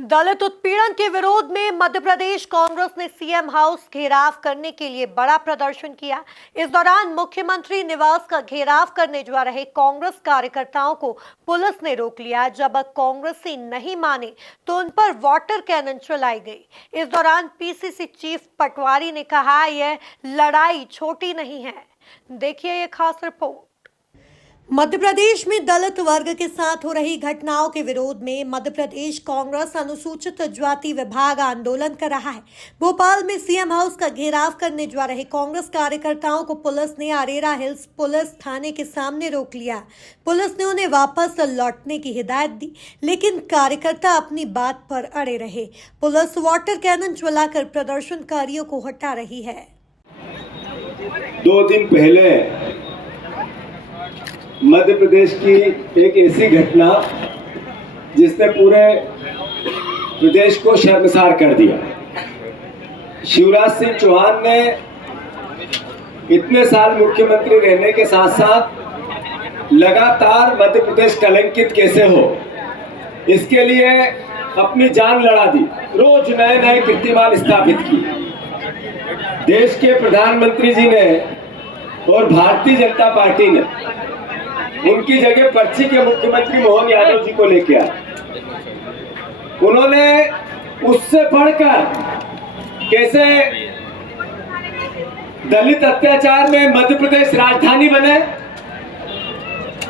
दलित उत्पीड़न के विरोध में मध्य प्रदेश कांग्रेस ने सीएम हाउस घेराव करने के लिए बड़ा प्रदर्शन किया। इस दौरान मुख्यमंत्री निवास का घेराव करने जा रहे कांग्रेस कार्यकर्ताओं को पुलिस ने रोक लिया। जब कांग्रेसी नहीं माने तो उन पर वाटर कैनन चलाई गई। इस दौरान पीसीसी चीफ पटवारी ने कहा, यह लड़ाई छोटी नहीं है। देखिए ये खास रिपोर्ट। मध्य प्रदेश में दलित वर्ग के साथ हो रही घटनाओं के विरोध में मध्य प्रदेश कांग्रेस अनुसूचित जाति विभाग आंदोलन कर रहा है। भोपाल में सीएम हाउस का घेराव करने जा रहे कांग्रेस कार्यकर्ताओं को पुलिस ने अरेरा हिल्स पुलिस थाने के सामने रोक लिया। पुलिस ने उन्हें वापस लौटने की हिदायत दी, लेकिन कार्यकर्ता अपनी बात पर अड़े रहे। पुलिस वाटर कैनन चलाकर प्रदर्शनकारियों को हटा रही है। 2 दिन पहले मध्य प्रदेश की एक ऐसी घटना जिसने पूरे प्रदेश को शर्मसार कर दिया। शिवराज सिंह चौहान ने इतने साल मुख्यमंत्री रहने के साथ साथ लगातार मध्य प्रदेश कलंकित कैसे हो, इसके लिए अपनी जान लड़ा दी। रोज नए नए कीर्तिमान स्थापित किए। देश के प्रधानमंत्री जी ने और भारतीय जनता पार्टी ने उनकी जगह पर्ची के मुख्यमंत्री मोहन यादव जी को लेके आए। उन्होंने उससे बढ़कर कैसे दलित अत्याचार में मध्य प्रदेश राजधानी बने।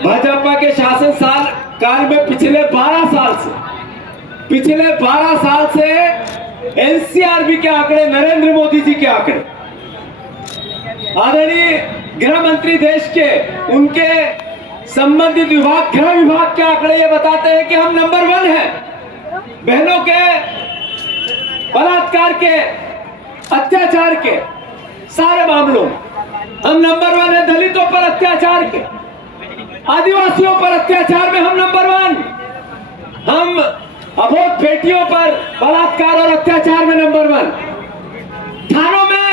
भाजपा के शासन काल में पिछले 12 साल से एनसीआरबी के आंकड़े, नरेंद्र मोदी जी के आंकड़े, आदरणीय गृह मंत्री देश के, उनके संबंधित विभाग, गृह विभाग के आंकड़े ये बताते हैं कि हम नंबर 1 हैं। बहनों के बलात्कार के, अत्याचार के सारे मामलों हम नंबर 1 है। दलितों पर अत्याचार के, आदिवासियों पर अत्याचार में हम नंबर 1। हम अबोध बेटियों पर बलात्कार और अत्याचार में नंबर 1। थानों में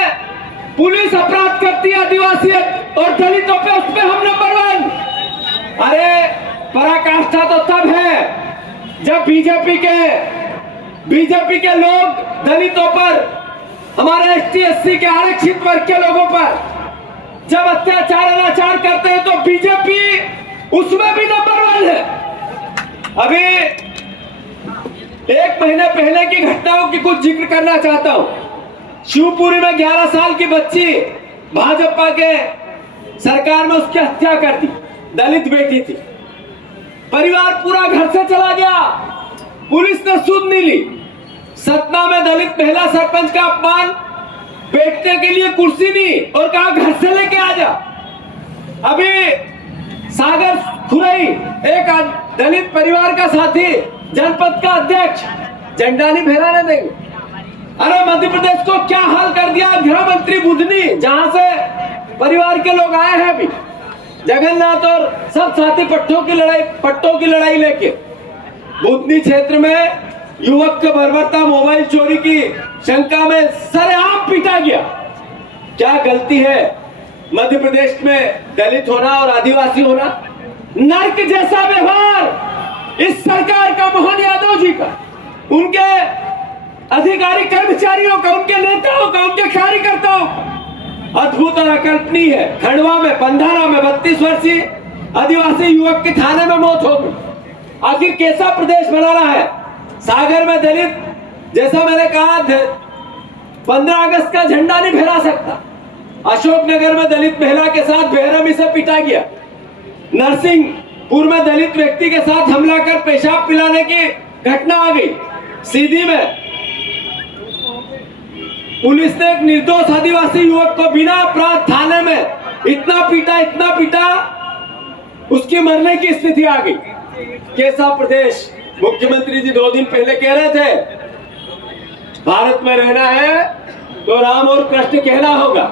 पुलिस अपराध करती है आदिवासी और दलितों पे, उसमें हम नंबर 1। अरे पराकाष्ठा तो तब है जब बीजेपी के लोग दलितों पर, हमारे एसटी एससी के आरक्षित वर्ग के लोगों पर जब अत्याचार अनाचार करते हैं तो बीजेपी उसमें भी नंबर 1 है। अभी 1 महीने पहले की घटनाओं की कुछ जिक्र करना चाहता हूं। शिवपुरी में 11 साल की बच्ची भाजपा के सरकार में उसकी हत्या कर दी। दलित बेटी थी, परिवार पूरा घर से चला गया, पुलिस ने सुध नहीं ली। सतना में दलित महिला सरपंच का अपमान, बैठने के लिए कुर्सी नहीं और कहा घर से लेके आ जा। अभी सागर खुरई एक दलित परिवार का साथी, जनपद का अध्यक्ष, झंडा नहीं फहराने देंगे। अरे मध्य प्रदेश को क्या हाल कर दिया। गृह मंत्री बुधनी, जहां से परिवार के लोग आए हैं, अभी जगन्नाथ और सब साथी पट्टों की लड़ाई लेके बुधनी क्षेत्र में युवक को बर्बरता मोबाइल चोरी की शंका में सरेआम पीटा गया। क्या गलती है मध्य प्रदेश में दलित होना और आदिवासी होना? नर्क जैसा व्यवहार इस सरकार का, मोहन यादव जी का, उनके अधिकारी कर्मचारियों का, उनके नेताओं का, उनके कार्यकर्ताओं का अद्भुत और अकल्पनीय है। खंडवा में, बंधारा में 32 वर्षीय आदिवासी युवक की थाने में मौत हो गई। आखिर कैसा प्रदेश बनाना है? सागर में दलित, जैसा मैंने कहा, 15 अगस्त का झंडा नहीं फहरा सकता। अशोकनगर में दलित महिला के साथ बेरहमी से पीटा गया। नरसिंहपुर में दलित व्यक्ति के साथ हमला कर पेशाब पिलाने की घटना आ गई। सीधी में पुलिस ने एक निर्दोष आदिवासी युवक को बिना अपराध थाने में इतना पीटा, उसकी मरने की स्थिति आ गई। कैसा प्रदेश? मुख्यमंत्री जी 2 दिन पहले कह रहे थे भारत में रहना है तो राम और कृष्ण कहना होगा।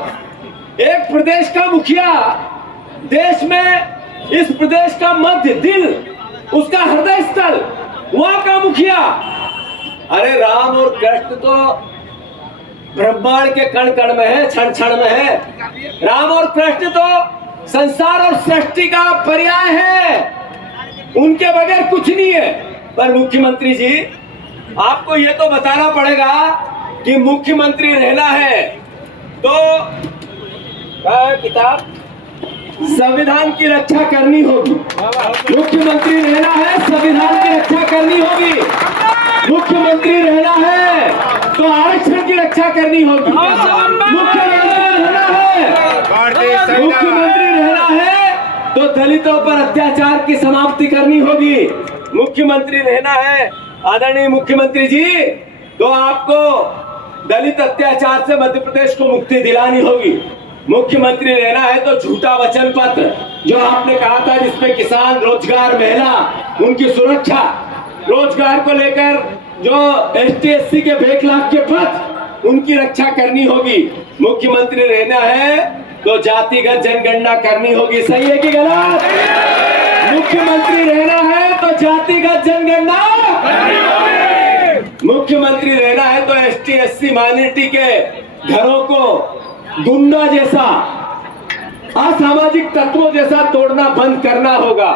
एक प्रदेश का मुखिया, देश में इस प्रदेश का मध्य, दिल, उसका हृदय स्थल, वहां का मुखिया, अरे राम और कृष्ण तो ब्रह्मांड के कण कण में है, क्षण क्षण में है। राम और कृष्ण तो संसार और सृष्टि का पर्याय है, उनके बगैर कुछ नहीं है। पर मुख्यमंत्री जी आपको ये तो बताना पड़ेगा कि मुख्यमंत्री रहना है तो क्या है किताब, संविधान की रक्षा करनी होगी। मुख्यमंत्री रहना है, संविधान की रक्षा करनी होगी। मुख्यमंत्री रहना है तो आरक्षण की रक्षा करनी होगी। मुख्यमंत्री रहना है तो दलितों पर अत्याचार की समाप्ति करनी होगी। मुख्यमंत्री रहना है आदरणीय मुख्यमंत्री जी तो आपको दलित अत्याचार से मध्य प्रदेश को मुक्ति दिलानी होगी। मुख्यमंत्री रहना है तो झूठा वचन पत्र जो आपने कहा था जिसमें किसान, रोजगार, महिला, उनकी सुरक्षा, रोजगार को लेकर जो ST/SC के बैकलॉग के पद, उनकी रक्षा करनी होगी। मुख्यमंत्री रहना है तो जातिगत जनगणना करनी होगी। सही है कि गलत? मुख्यमंत्री रहना है तो जातिगत जनगणना करनी होगी। मुख्यमंत्री रहना है तो ST/SC माइनॉरिटी के घरों को गुंडा जैसा, असामाजिक तत्वों जैसा तोड़ना बंद करना होगा,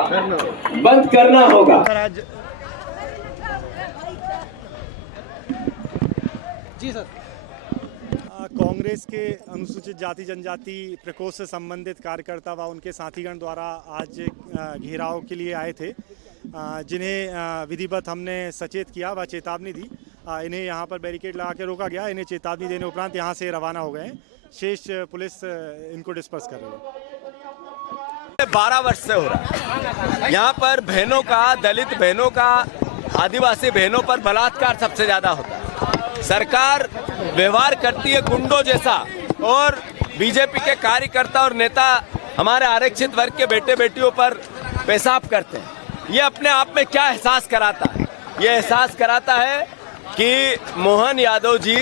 बंद करना होगा। जी सर। कांग्रेस के अनुसूचित जाति जनजाति प्रकोष्ठ से संबंधित कार्यकर्ता व उनके साथीगण द्वारा आज घेराव के लिए आए थे, जिन्हें विधिवत हमने सचेत किया व चेतावनी दी। इन्हें यहाँ पर बैरिकेड लगा के रोका गया। इन्हें चेतावनी देने उपरांत यहाँ से रवाना हो गए हैं। शेष पुलिस इनको डिस्पर्स कर रही है। 12 वर्ष से हो रहा है। यहाँ पर बहनों का, दलित बहनों का, आदिवासी बहनों पर बलात्कार सबसे ज्यादा होता है। सरकार व्यवहार करती है गुंडों जैसा और बीजेपी के कार्यकर्ता और नेता हमारे आरक्षित वर्ग के बेटे बेटियों पर पेशाब करते हैं। ये अपने आप में क्या एहसास कराता है? ये एहसास कराता है कि मोहन यादव जी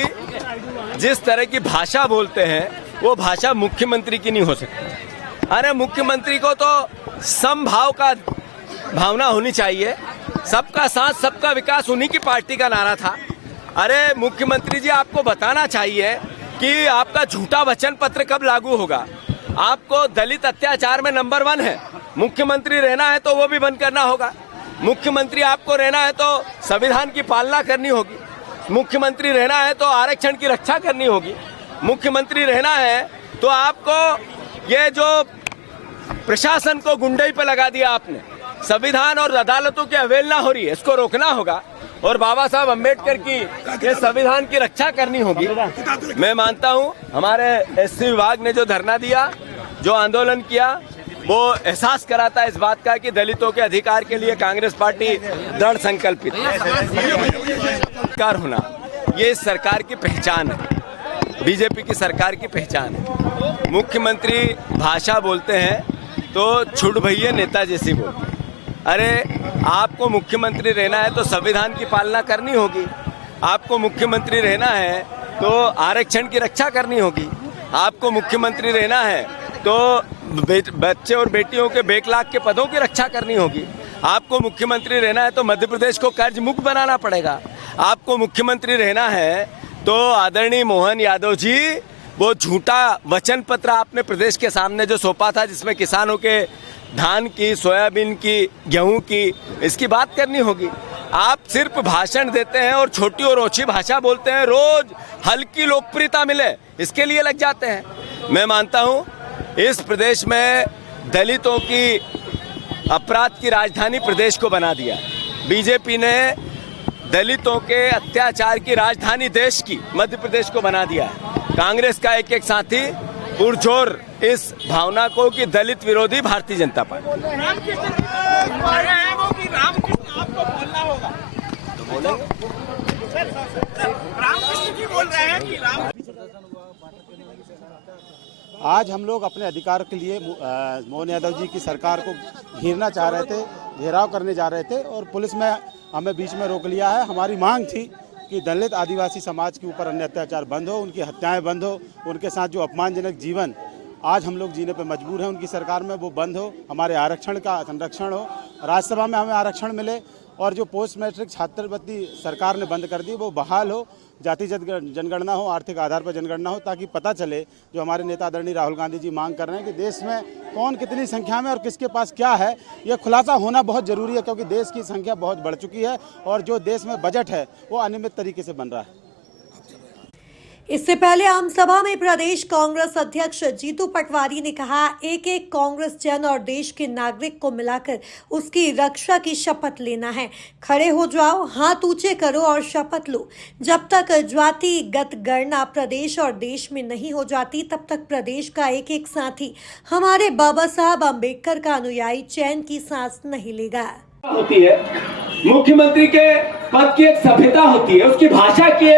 जिस तरह की भाषा बोलते हैं वो भाषा मुख्यमंत्री की नहीं हो सकती। अरे मुख्यमंत्री को तो समभाव का भावना होनी चाहिए। सबका साथ सबका विकास उन्हीं की पार्टी का नारा था। अरे मुख्यमंत्री जी आपको बताना चाहिए कि आपका झूठा वचन पत्र कब लागू होगा। आपको दलित अत्याचार में नंबर 1 है। मुख्यमंत्री रहना है तो वो भी बंद करना होगा। मुख्यमंत्री आपको रहना है तो संविधान की पालना करनी होगी। मुख्यमंत्री रहना है तो आरक्षण की रक्षा करनी होगी। मुख्यमंत्री रहना है तो आपको ये जो प्रशासन को गुंडई पे लगा दिया आपने, संविधान और अदालतों की अवहेलना हो रही है, इसको रोकना होगा और बाबा साहब अम्बेडकर की ये संविधान की रक्षा करनी होगी। मैं मानता हूँ हमारे SC विभाग ने जो धरना दिया, जो आंदोलन किया, वो एहसास कराता है इस बात का कि दलितों के अधिकार के लिए कांग्रेस पार्टी दृढ़ संकल्पित होना ये इस सरकार की पहचान है, बीजेपी की सरकार की पहचान है। मुख्यमंत्री भाषा बोलते हैं तो छुट भैया नेता जैसी बोलते हैं। अरे आपको मुख्यमंत्री रहना है तो संविधान की पालना करनी होगी। आपको मुख्यमंत्री रहना है तो आरक्षण की रक्षा करनी होगी। आपको मुख्यमंत्री रहना है तो बच्चे और बेटियों के बैकलॉग के पदों की रक्षा करनी होगी। आपको मुख्यमंत्री रहना है तो मध्य प्रदेश को कर्ज मुक्त बनाना पड़ेगा। आपको मुख्यमंत्री रहना है तो आदरणीय मोहन यादव जी वो झूठा वचन पत्र आपने प्रदेश के सामने जो सौंपा था, जिसमें किसानों के धान की, सोयाबीन की, गेहूं की, इसकी बात करनी होगी। आप सिर्फ भाषण देते हैं और छोटी और ऊंची भाषा बोलते हैं, रोज हल्की लोकप्रियता मिले इसके लिए लग जाते हैं। मैं मानता हूं इस प्रदेश में दलितों की अपराध की राजधानी प्रदेश को बना दिया। बीजेपी ने दलितों के अत्याचार की राजधानी देश की मध्य प्रदेश को बना दिया है। कांग्रेस का एक एक साथी पुरजोर इस भावना को कि दलित विरोधी भारतीय जनता पार्टी। आज हम लोग अपने अधिकार के लिए मोहन यादव जी की सरकार को घेरना चाह रहे थे, घेराव करने जा रहे थे और पुलिस में हमें बीच में रोक लिया है। हमारी मांग थी कि दलित आदिवासी समाज के ऊपर अन्य अत्याचार बंद हो, उनकी हत्याएं बंद हो, उनके साथ जो अपमानजनक जीवन आज हम लोग जीने पे मजबूर हैं उनकी सरकार में, वो बंद हो, हमारे आरक्षण का संरक्षण हो, राज्यसभा में हमें आरक्षण मिले और जो पोस्ट मैट्रिक छात्रवृत्ति सरकार ने बंद कर दी वो बहाल हो, जाति जनगणना हो, आर्थिक आधार पर जनगणना हो, ताकि पता चले जो हमारे नेता आदरणीय राहुल गांधी जी मांग कर रहे हैं कि देश में कौन कितनी संख्या में और किसके पास क्या है, यह खुलासा होना बहुत ज़रूरी है, क्योंकि देश की संख्या बहुत बढ़ चुकी है और जो देश में बजट है वो अनियमित तरीके से बन रहा है। इससे पहले आम सभा में प्रदेश कांग्रेस अध्यक्ष जीतू पटवारी ने कहा, एक एक कांग्रेस जन और देश के नागरिक को मिलाकर उसकी रक्षा की शपथ लेना है। खड़े हो जाओ, हाथ ऊंचे करो और शपथ लो। जब तक जातिगत गणना प्रदेश और देश में नहीं हो जाती, तब तक प्रदेश का एक एक साथी हमारे बाबा साहब अम्बेडकर का अनुयायी चैन की सांस नहीं लेगा। होती है मुख्यमंत्री के पद की एक सभ्यता होती है, उसकी भाषा की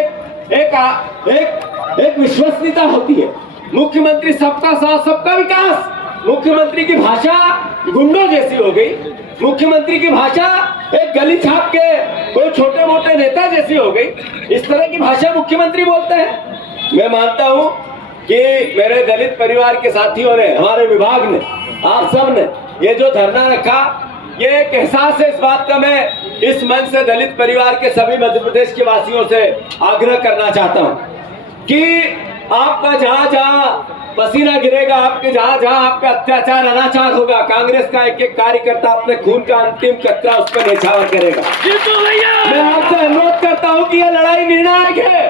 एक विश्वसनीयता होती है। मुख्यमंत्री सबका साथ सबका विकास, मुख्यमंत्री की भाषा गुंडों जैसी हो गई। मुख्यमंत्री की भाषा एक गली छाप के कोई छोटे मोटे नेता जैसी हो गई। इस तरह की भाषा मुख्यमंत्री बोलते हैं। मैं मानता हूं कि मेरे दलित परिवार के साथियों ने, हमारे विभाग ने, आप सब ने ये जो धरना रखा, ये एक एहसास है इस बात का। मैं इस मंच से दलित परिवार के सभी मध्य प्रदेश के वासियों से आग्रह करना चाहता हूं कि आपका जहां जहां पसीना गिरेगा, आपके जहां जहां आप पे अत्याचार अनाचार होगा, कांग्रेस का एक एक कार्यकर्ता अपने खून का अंतिम कतरा उस पर न्यौछावर करेगा। मैं आपसे अनुरोध करता हूं कि ये लड़ाई निर्णायक है,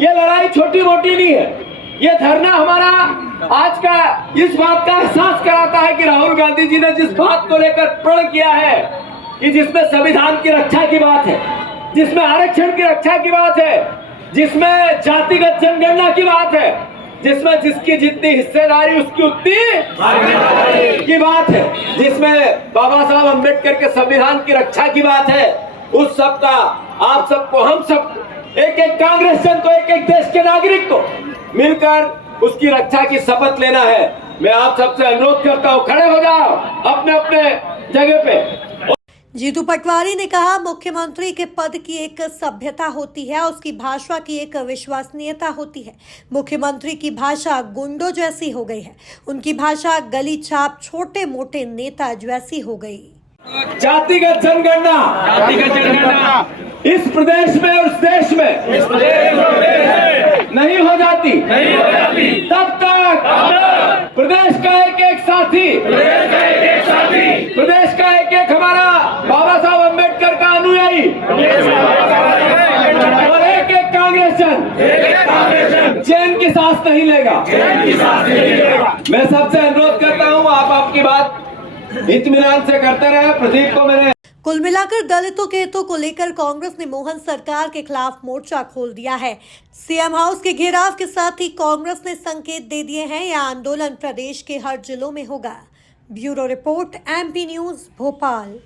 ये लड़ाई छोटी मोटी नहीं है। ये धरना हमारा आज का इस बात का एहसास कराता है कि राहुल गांधी जी ने जिस बात को लेकर प्रण किया है कि जिसमें संविधान की रक्षा की बात है, जिसमें आरक्षण की रक्षा की बात है, जिसमें जातिगत जनगणना की बात है, जिसमें जिसकी जितनी हिस्सेदारी उसकी उतनी की बात है, जिसमें बाबा साहब अम्बेडकर के संविधान की रक्षा की बात है, उस सब का आप सबको, हम सब एक एक कांग्रेस जन को, एक एक देश के नागरिक को मिलकर उसकी रक्षा की शपथ लेना है। मैं आप सबसे अनुरोध करता हूं, खड़े हो जाओ अपने अपने जगह पे। जीतू पटवारी ने कहा, मुख्यमंत्री के पद की एक सभ्यता होती है, उसकी भाषा की एक विश्वसनीयता होती है। मुख्यमंत्री की भाषा गुंडों जैसी हो गई है, उनकी भाषा गली छाप छोटे मोटे नेता जैसी हो गई। जातिगत जनगणना इस प्रदेश में और उस देश में नहीं हो जाती, तब तक प्रदेश का एक एक साथी, प्रदेश का एक एक हमारा बाबा साहब अम्बेडकर का अनुयायी और एक एक कांग्रेस जन चैन की सांस नहीं लेगा। मैं सबसे अनुरोध करता हूँ, आप आपकी बात इत्मीनान से करते रहे। प्रदीप को मैंने कुल मिलाकर दलितों के हितों को लेकर कांग्रेस ने मोहन सरकार के खिलाफ मोर्चा खोल दिया है। सीएम हाउस के घेराव के साथ ही कांग्रेस ने संकेत दे दिए हैं, यह आंदोलन प्रदेश के हर जिलों में होगा। Bureau report, MP news, Bhopal.